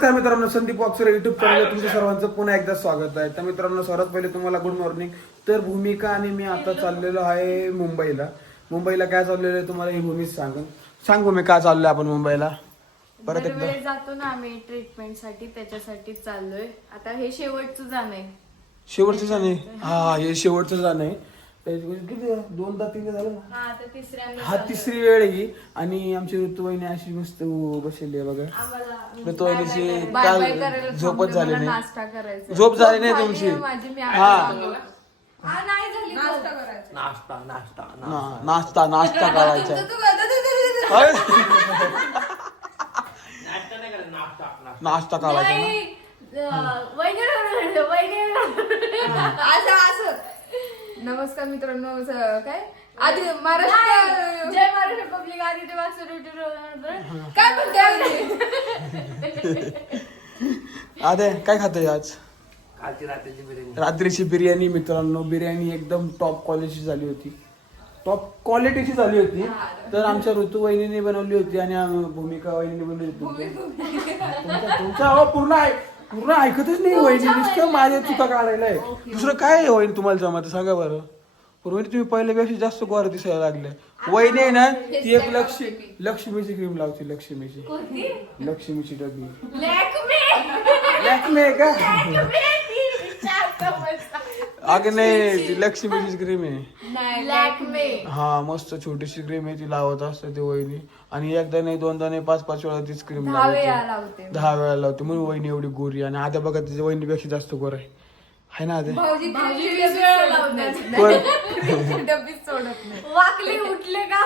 नमस्कार मित्रांनो Sandeep boxer YouTube channel तुमच्या सर्वांचं पुन्हा एकदा स्वागत आहे. तर मित्रांनो सर्वात पहिले तुम्हाला गुड मॉर्निंग तर भूमिका आणि मी आता चाललेलो आहे मुंबईला. मुंबईला काय चाललेलं आहे तुम्हाला ही भूमीच सांगून. सांग भूमी काय चाललोय आपण मुंबईला. परत एकदा. जातो ना आम्ही ट्रीटमेंटसाठी त्याच्यासाठी चाललोय. आता हे शेवटचं जाणं आहे. शेवटचं जाणे हा हे शेवटचं जाणं किती दोनदा तीनदा झालं ना? हा आता तिसऱ्यांदा हा तिसरी वेळ आहे ही. आणि आमची ऋतुवाहिनी अशी मस्त बसलेली आहे बघा. आम्हाला ऋतुवाहिनीची बाय बाय काल करायला झोपच झाली मला नाही. नाश्ता करायचा झोप झाली नाही झाली तुमची. आहे माझी मी हा. आता हा नाही झाली नाश्ता करायचा. नाश्ता नाश्ता ना- नाश्ता. नाश्ता करायचा अरे, नाश्ता नाही करत नाश्ता नाश्ता. नाश्ता करायचा ना? असं असं. नमस्कार मित्रांनो स- काय? आधी महाराष्ट्र जय महाराष्ट्र पब्लिक आधी काय म्हणते अरे काय खातोय आज? कालची रात्रीची बिर्याणी. रात्रीची बिर्याणी मित्रांनो बिर्याणी एकदम टॉप क्वालिटीची झाली होती. टॉप क्वालिटीची झाली होती तर आमच्या ऋतू वहिनीने बनवली होती आणि आम- भूमिका वहिनीने बनवली होती. तुमच्या तुमच्या अहो पूर्ण ऐक पूर्ण ऐकतच नाही वहिनी नुसतं माझ्या चुका काढायला आहे. दुसरं काय वहिनी तुम्हाला जमत? सांगा बरं. वहिनी तुम्ही पहिल्यापेक्षा जास्त गोर दिसायला लागले. वहिनी आहे ना ती एक लक्ष लक्ष्मीची क्रीम लावते लक्ष्मीची. लक्ष्मीची डबी. लॅक्मे आहे का? अगं नाही ती लक्ष्मीची. क्रीम आहे. लॅकमे हा मस्त छोटीशी क्रीम आहे ती लावत असते ती वहिनी. आणि एकदा नाही दोनदा नाही पाच पाच वेळा तीच क्रीम दहा वेळा लावते. लावते दहा वेळा लावते. म्हणून वहिनी एवढी गोरी आणि आता बघा तिच्या वहिनीपेक्षा जास्त गोर आहे. हाय ना आधी भाऊजी वीस वेळा लावतात पण डबीच सोडत नाही. वाकले उठले का?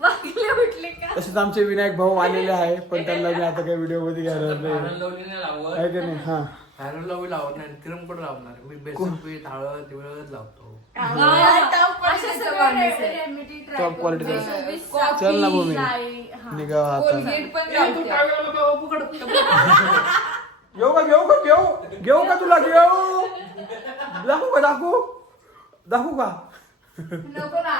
वाकले उठले का? तसेच आमचे विनायक भाऊ आलेले आहे पण त्यांना मी आता काही व्हिडिओमध्ये घेणार नाही. फॅरन लावली नाही लावत. आहे का नाही? हा. फॅरन लावली लावत नाही क्रीम कुठं लावणार? मी बेसन पीठ हळद हळद लावतो. टॉप क्वालिटीचा चल ना भूमी निघा आता घेऊ का घेऊ का घेऊ? घेऊ का तुला घेऊ? दाखवू का दाखवू? दाखवू का? नको ना.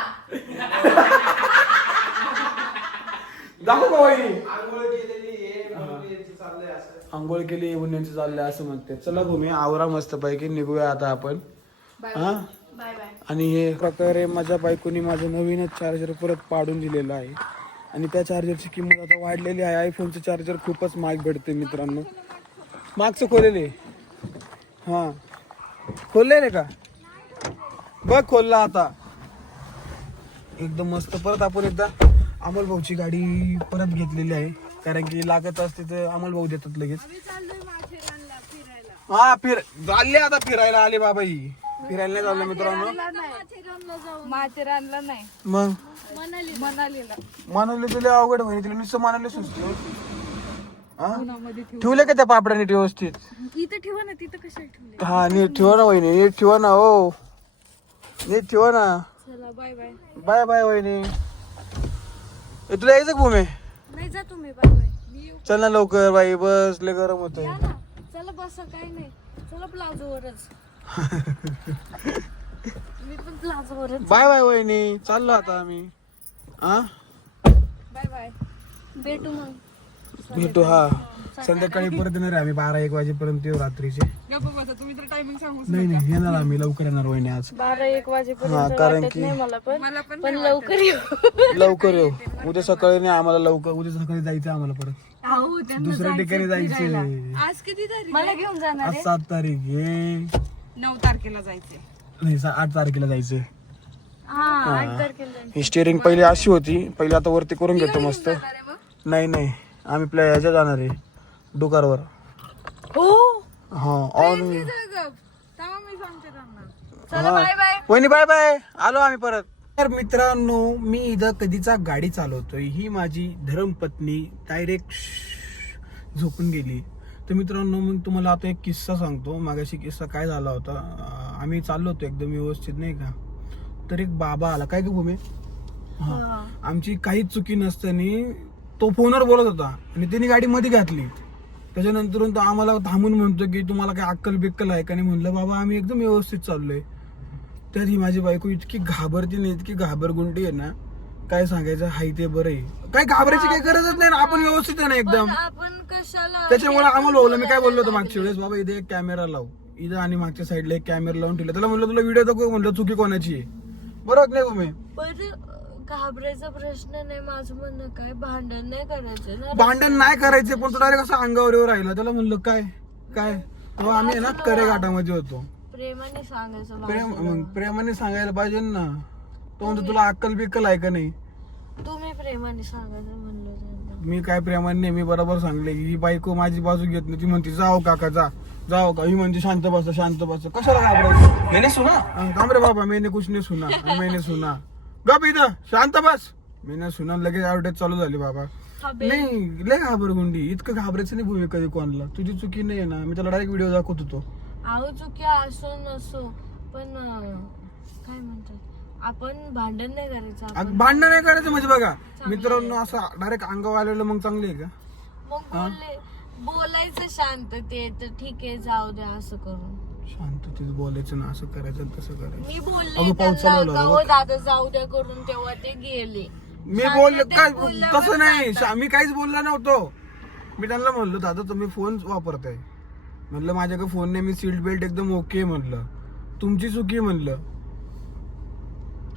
दाखवू का वहिनी? आंघोळ केली उन्हाचं चाललंय असं म्हणते. चला भूमी आवरा मस्त पैकी निघूया आता आपण. हा? Bye bye. आणि हे प्रकारे माझ्या बायकोनी माझं नवीनच चार्जर परत पाडून दिलेलं आहे. आणि त्या चार्जरची किंमत आता वाढलेली आहे. आयफोनचं चार्जर खूपच महाग भेटते मित्रांनो. मागचं खोलेले? हा. खोललेले का? बघ खोलला आता. एकदम मस्त. परत आपण एकदा अमोल भाऊची गाडी परत घेतलेली आहे. कारण की लागत असते तर अमोल भाऊ देतात लगेच. हा फिर चालले आता फिरायला आले बाबा ही. फिरायला नाही चाललं मित्रांनो. माथेरानला नाही. मग? मनालीला. मानवले तुला अवघड म्हणे तुला नुसतं मानवले सुचते. ठेवले का त्या पापड्या नीट व्यवस्थित? इथं ठेवा ना तिथं कशा ठेवले हा नीट ठेवा ना वहिनी नीट ठेवा ना हो. नीट ठेवा ना. चला बाय बाय. बाय बाय वहिनी. ए, तुला यायचं का भूमी? नाही जा तुम्ही बाय बाय मी येऊ. चल ना लवकर बाई बस लय गरम होतंय. या ना. चला बसा काय नाही. चला प्लाझोवरच. मी पण प्लाझोवरच. बाय बाय वहिनी. चाललो आता आम्ही. हा? बाय बाय भेटू मग. भेटू हा. संध्याकाळी परत येणार आहे आम्ही बारा एक वाजेपर्यंत येऊ रात्रीचे. तुम्ही तर टायमिंग सांगू नाही नाही येणार आम्ही लवकर येणार वहिनी आज. बारा एक हा वाजेपर्यंत कारण वाटत की नाही मला पण पण लवकर येऊ. लवकर येऊ. उद्या सकाळी नाही आम्हाला लवकर उद्या सकाळी जायचं आम्हाला परत. दुसऱ्या ठिकाणी जायचंय. आज किती तारीख मला घेऊन जाणार आज सात तारीख आहे. नऊ तारखेला जायचंय. नाही सा- आठ तारखेला जायचंय. हा आठ तारखेला जायचं. ही स्टेअरिंग पहिली अशी होती पहिली आता वरती करून घेतो मस्त. नाही नाही आम्ही आपल्या ह्याच्या जाणार आहे. डुकारवर हो? हा ऑन वहिनी बाय बाय आलो आम्ही परत. तर मित्रांनो मी इथं कधीचा गाडी चालवतोय ही माझी धर्मपत्नी डायरेक्ट झोपून गेली. तर मित्रांनो मग तुम्हाला आता एक किस्सा सांगतो. मागाशी किस्सा काय झाला होता? आम्ही चाललो होतो एकदम व्यवस्थित नाही का? तर एक बाबा आला. काय ग भूमी? हा. आमची काहीच चुकी नसताना तो फोनवर बोलत होता आणि त्यांनी गाडी मध्ये घातली. त्याच्यानंतर तो आम्हाला थांबून म्हणतो की तुम्हाला काय अक्कल बिक्कल आहे का नाही म्हणलं बाबा आम्ही एकदम व्यवस्थित चाललोय. तर ही माझी बायको इतकी घाबरती नाही इतकी घाबरगुंडी आहे ना काय सांगायचं हाय ते बरं आहे. काय घाबरायची काही गरजच नाही ना आपण व्यवस्थित आहे ना एकदम. आपण कशाला त्याच्यामुळे आम्हाला बोललं मी काय बोललो होतो मागच्या वेळेस बाबा इथे एक कॅमेरा लाव. इथं आणि मागच्या साईडला एक कॅमेरा लावून ठेवला. त्याला म्हणलं तुला व्हिडिओ दाखव? म्हणलं चुकी कोणाची आहे? बरोबर नाही तुम्ही. घाबरायचा प्रश्न नाही माझं म्हणणं काय? भांडण नाही करायचं ना. भांडण नाही करायचे पण तो डायरेक्ट असं अंगावर येऊ राहिला. त्याला म्हणलं काय? काय? तेव्हा आम्ही आहे ना करे घाटामध्ये होतो. प्रेमाने सांगायचं प्रेम प्रेमाने सांगायला पाहिजे ना. तो म्हणतो तुला अक्कल बिक्कल आहे का नाही? तुम्ही प्रेमाने सांगायचं म्हणलं त्यांना. मी काय प्रेमाने नाही मी बरोबर सांगले. ही बायको माझी बाजू घेत नाही. ती म्हणते जाओ काका जा. जाओ का ही म्हणते शांत बस शांत बस. कशाला घाबरायचं? मैंने सुना? थांब रे बाबा मैंने कुछ नहीं सुना. मैंने सुना. गप इथं. शांत बस. मैंने सुना लगेच आवडेत चालू झाली बाबा. नाही लय घाबरगुंडी. इतकं घाबरायचं नाही भूमी कधी कोणाला. तुझी चुकी नाही आहे ना. मी त्याला डायरेक्ट व्हिडिओ दाखवत होतो. अहो चुकी असो नसो. पण अं, काय म्हणतात? आपण भांडण नाही करायचं अग, भांडण नाही करायचं म्हणजे बघा. मित्रांनो असं डायरेक्ट अंगावर आलेलं मग चांगले आहे का? मग बोलले बोलायचं शांततेत. ठीक आहे जाऊ द्या असं करून. शांततेत बोलायचं ना असं करायचं तसं करायचं. मी बोलले अगं, पाऊस त्यांना चालू झाला का बघ. हो दादा जाऊ द्या करून तेव्हा ते गेले. मी बोललो काय बोलल्यावर तसं नाही. मी काहीच बोललो नव्हतो. मी त्यांना म्हणलो दादा तुम्ही फोन वापरताय. म्हणलं माझ्याकडे फोन नाही मी सीट बेल्ट एकदम ओके म्हणलं. तुमची चुकी म्हणलं.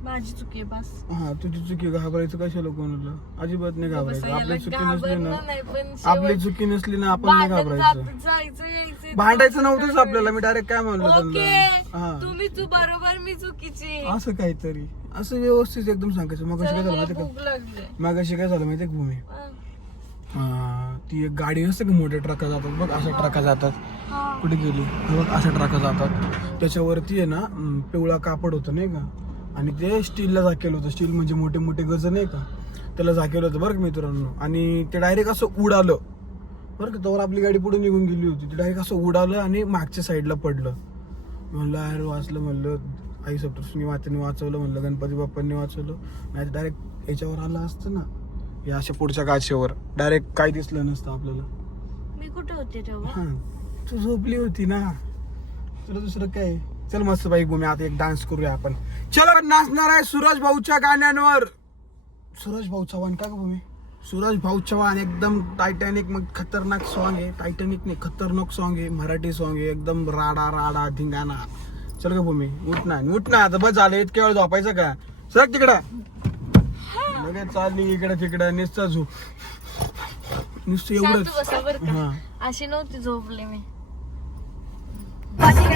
माझी चुकी आहे बस. हा तुझी चुकी घाबरायचं कशाला कोणाला? अजिबात नाही घाबरायचं. याला आपली चुकी नसली ना घाबरणं नाही पण आपली चुकी नसली ना आपण नाही घाबरायचं. जात- जायचं यायचं भांडायचं नव्हतंच आपल्याला मी डायरेक्ट काय म्हणलं ओके त्यांना? हा. तुम्ही तू बरोबर मी चुकीची. असं काहीतरी. असं व्यवस्थित एकदम सांगायचं. मग चला काय झालं मला माहिती भूक लागले. का मग काय झालं माहिती का भूमी? हा. हा, ती एक गाडी असते का मोठ्या ट्रका जातात बघ अशा ट्रका जातात. हा. कुठे गेली? हा बघ अशा ट्रका जातात. त्याच्यावरती आहे ना अं, पिवळा कापड होतं नाही का? आणि ते स्टीलला झाकेलं होतं. स्टील म्हणजे मोठे मोठे गज नाही का? त्याला झाकेलं होतं बरं का मित्रांनो? आणि ते डायरेक्ट असं उडालं. बरं का तोवर आपली गाडी पुढे निघून गेली होती. ते डायरेक्ट असं उडालं आणि मागच्या साईडला पडलं. म्हणलं अरे वाचलं म्हणलं. आई सप्तृष्णी मातेने वाचवलं. म्हणलं गणपती बाप्पांनी वाचवलं. नाही डायरेक्ट याच्यावर आलं असतं ना. या अशा पुढच्या काचेवर. डायरेक्ट काय दिसलं नसतं आपल्याला. मी कुठे होते तेव्हा? हा. तू झोपली होती ना. तुला दुसरं काय? चल मस्त बाई भूमी आता एक डान्स करूया आपण. चला नाचणार आहे सूरज भाऊच्या गाण्यांवर सूरज भाऊ चव्हाण का भूमी? सूरज भाऊ चव्हाण एकदम टायटॅनिक मग खतरनाक सॉन्ग आहे. टायटॅनिक नाही खतरनाक सॉन्ग आहे मराठी सॉन्ग आहे. एकदम राडा राडा धिंगाणा. चल का भूमी उठ ना उठ ना. आता बस झालं इतक्या वेळ झोपायचं का? सर तिकडं. लगेच चालली इकडे तिकडे नुसतं झोप. नुसतं हा का. अशी नव्हती झोपले मी.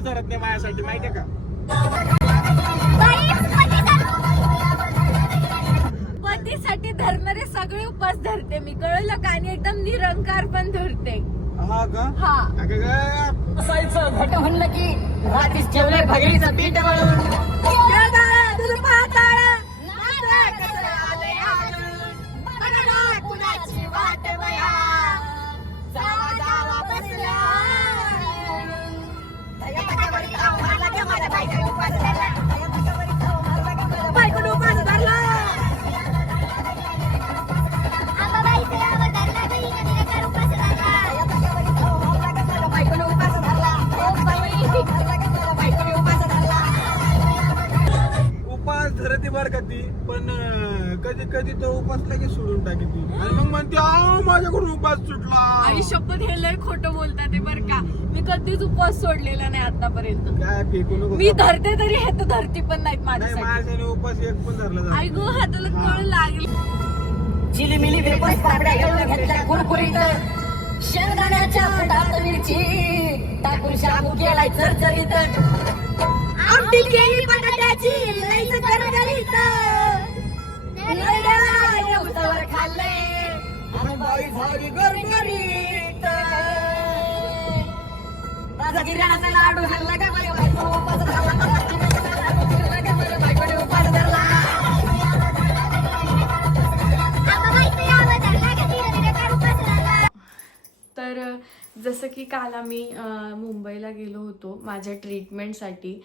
उपास धरत नाही माझ्यासाठी माहितीये का? पतीसाठी धरणारे सगळे उपास धरते मी. कळलं का? आणि एकदम निरंकार पण धरते. हा का? हा. अगं गं. असायचं घट म्हणलं की रात्रीच ठेवलंय भगरीचं पीठ वळून बरं का ती? पण कधी कधी तो उपास लगेच सोडून टाकी ती. आणि मग म्हणते "अहो, माझ्याकडून उपास सुटला. आणि शपथ हे लय खोटं बोलतात ते बरं का. मी कधीच उपवास सोडलेला नाही आतापर्यंत. काय फेकू नको मी धरते तरी हे तर धरती पण नाहीत नाही माझ्याने उपास एक पण धरला जात आई गो हाताला कळ लागली. चिलीमिली वेपस पापड्या घेऊन घेतल्या कुरकुरीत. शेंगदाण्याच्या पोटात मिरची. टाकून शाबू केलाय चरचरीत. आमटी केली बटाट्याची लईच नरड्याला उसावर खाल्ले. झाली गरगरीत. माझा लाडू हल्ला का माझ्या बायको उपास धरला बायकोने उपास धरला तर जसं की काल आम्ही मुंबईला गेलो होतो माझ्या ट्रीटमेंटसाठी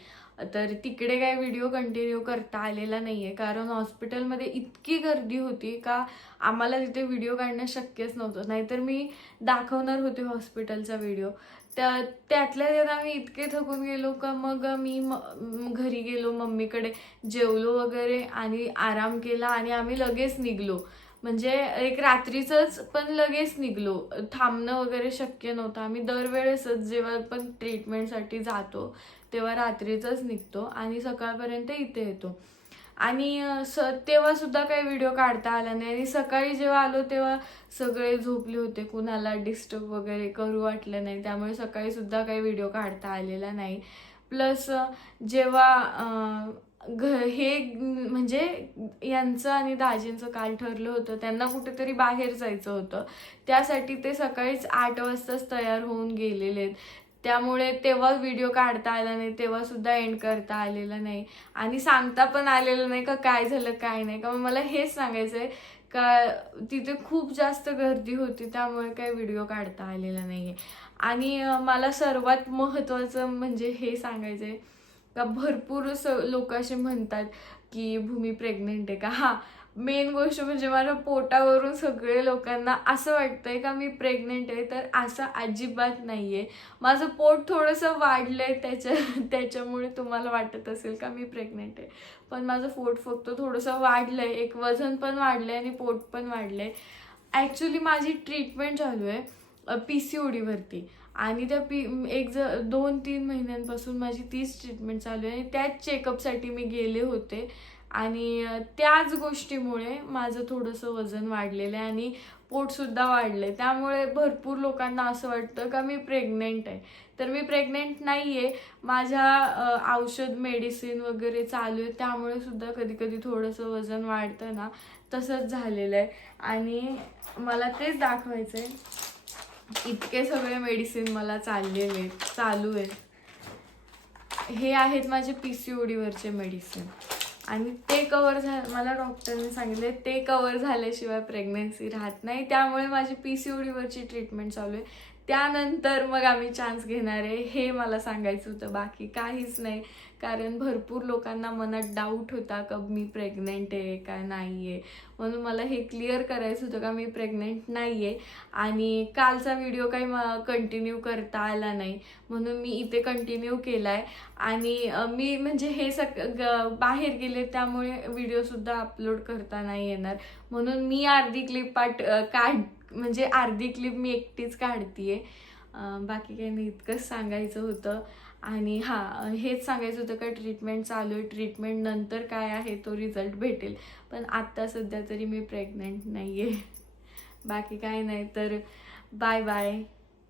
तर तिकडे काय व्हिडिओ कंटिन्यू करता आलेला नाही आहे कारण हॉस्पिटलमध्ये इतकी गर्दी होती का आम्हाला तिथे व्हिडिओ काढणं शक्यच नव्हतं. नाहीतर मी दाखवणार होते हॉस्पिटलचा व्हिडिओ त्या त्यातल्या त्यात आम्ही इतके थकून गेलो का मग मी म- घरी गेलो मम्मीकडे जेवलो वगैरे आणि आराम केला आणि आम्ही लगेच निघलो. म्हणजे एक रात्रीचंच पण लगेच निघलो. थांबणं वगैरे शक्य नव्हतं. आम्ही दरवेळेसच जेव्हा पण ट्रीटमेंटसाठी जातो तेव्हा रात्रीचंच निघतो आणि सकाळपर्यंत इथे येतो. आणि स तेव्हा सुद्धा काही व्हिडिओ काढता आला नाही. आणि सकाळी जेव्हा आलो तेव्हा सगळे झोपले होते. कुणाला डिस्टर्ब वगैरे करू वाटलं नाही. त्यामुळे सकाळी सुद्धा काही व्हिडिओ काढता आलेला नाही. प्लस जेव्हा घ हे म्हणजे यांचं आणि दाजींचं काल ठरलं होतं. त्यांना कुठेतरी बाहेर जायचं होतं. त्यासाठी ते सकाळीच आठ वाजताच तयार होऊन गेलेले आहेत. त्यामुळे तेव्हा व्हिडिओ काढता आला नाही तेव्हा सुद्धा एंड करता आलेला नाही. आणि सांगता पण आलेलं नाही का काय झालं काय नाही का. मग मला हेच सांगायचं आहे का तिथे खूप जास्त गर्दी होती त्यामुळे काही व्हिडिओ काढता आलेला नाही आहे आणि मला सर्वात महत्त्वाचं म्हणजे हे सांगायचं आहे का भरपूर स लोक असे म्हणतात की भूमी प्रेग्नेंट आहे का? हा मेन गोष्ट म्हणजे माझ्या पोटावरून सगळे लोकांना असं वाटतंय का मी प्रेग्नेंट आहे तर असं अजिबात नाही आहे माझं पोट थोडंसं वाढलं आहे त्याच्या त्याच्यामुळे तुम्हाला वाटत असेल का मी प्रेग्नेंट आहे. पण माझं पोट फक्त थोडंसं वाढलं आहे एक वजन पण वाढलं आहे आणि पोट पण वाढलं आहे ॲक्च्युली माझी ट्रीटमेंट चालू आहे पी सी ओ डीवरती आणि त्या पी एक ज दोन तीन महिन्यांपासून माझी तीच ट्रीटमेंट चालू आहे. आणि त्याच चेकअपसाठी मी गेले होते. आणि त्याच गोष्टीमुळे माझं थोडंसं वजन वाढलेलं आहे आणि पोटसुद्धा वाढलं आहे त्यामुळे भरपूर लोकांना असं वाटतं का मी प्रेग्नेंट आहे. तर मी प्रेग्नेंट नाही आहे माझ्या औषध मेडिसिन वगैरे चालू आहे. त्यामुळे सुद्धा कधी कधी थोडंसं वजन वाढतं ना तसंच झालेलं आहे. आणि मला तेच दाखवायचं आहे इतके सगळे मेडिसिन मला चाललेले आहेत, चालू आहेत. हे आहेत माझे पी सी ओ डीवरचे मेडिसिन आणि ते कवर झा मला डॉक्टरने सांगितले ते कवर झाल्याशिवाय प्रेग्नन्सी राहत नाही. त्यामुळे माझी पी सी ओ डीवरची ट्रीटमेंट चालू आहे. त्यानंतर मग आम्ही चान्स घेणार आहे. हे मला सांगायचं होतं. बाकी काहीच नाही. कारण भरपूर लोकांना मनात डाऊट होता का मी प्रेग्नेंट आहे का नाही आहे म्हणून मला हे क्लिअर करायचं होतं का मी प्रेग्नेंट नाही आहे आणि कालचा व्हिडिओ काही कंटिन्यू करता आला नाही. म्हणून मी इथे कंटिन्यू केला आहे आणि मी म्हणजे हे सक ग- बाहेर गेले त्यामुळे व्हिडिओसुद्धा अपलोड करता नाही येणार. म्हणून मी अर्धी क्लिप पाठ काढ म्हणजे अर्धी क्लिप मी एकटीच काढतीये. बाकी काही नाही इतकंच सांगायचं होतं. आणि हां हेच सांगायचं होतं का ट्रीटमेंट चालू आहे ट्रीटमेंट नंतर काय आहे तो रिझल्ट भेटेल. पण आत्ता सध्या तरी मी प्रेग्नंट नाही आहे बाकी काय नाही तर बाय बाय